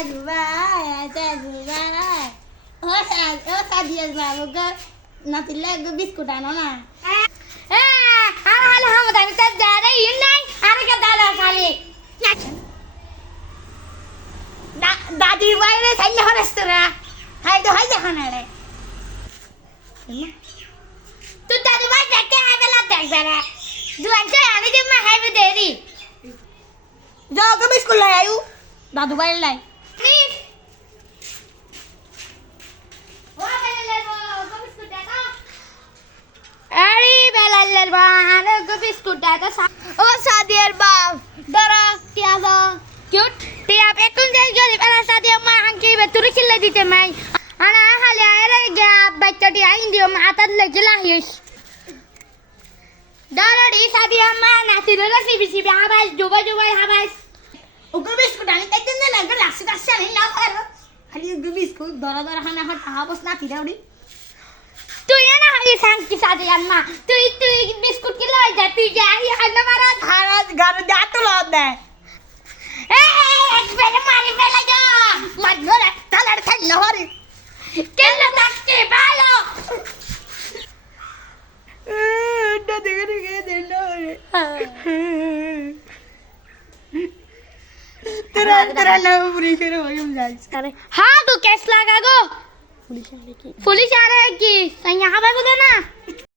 দাদু ভাই দাদু ভাই ও সাদিয়ার বাবু গো নাতি লাগো বিস্কুট আনো না আর হাল হামদানি তা দাঁড়াই নাই আর কে দাদা খালি দাদি বাইরে সাইলে হরেস্তরা হাই তো হাই দেখো না রে তুই দাদু ভাই দেখতে আবেলা দেখবে রে দুয়ানতে আমি যে মা খাইবে দেরি যাও কে বিস্কুট লাই আয়ু দাদু ভাই লাই প্লিজ ও বেলে লে গো বিস্কুট দাও আরে বেলালের বা আরে গো বিস্কুট দাও ও সাদিয়ার বাপ দাঁড়া টিয়া দাও কিউট টিয়া এখন যাই গেলি বেলা সাদিয়া মা আংকি বেতুরি খিলে দিতে মাই আনা খালি আরে গা বাচ্চাটি আইন দিও মা আতাত লেগে লাহিস দাঁড়া রে সাদিয়া মা নাতি রে সিবি সিবি হাবাস জুবা জুবাই হাবাস ওকে বিস্কুট আনি তাইতে না গো লাসি কাছে আনি না পারো খালি ওকে বিস্কুট দরা দরা খানা হট হাবাস নাতি দাউরি তুই না হালি সাংকি সাদিয়া মা তুই বিস্কুট কি লই যা তুই যা হি হানা মারা ধারা গার দা তো লদ দে একবারে মারি ফেলা যা মাগরে তালার খাই না হরি কেন তাকে ভালো না দেখে দেখে দেন রে तेरा नाम पुलिस रे भाई हम जाइस करे हां तो केस लगा गो पुलिस आ रही है कि सही यहां पे बोले ना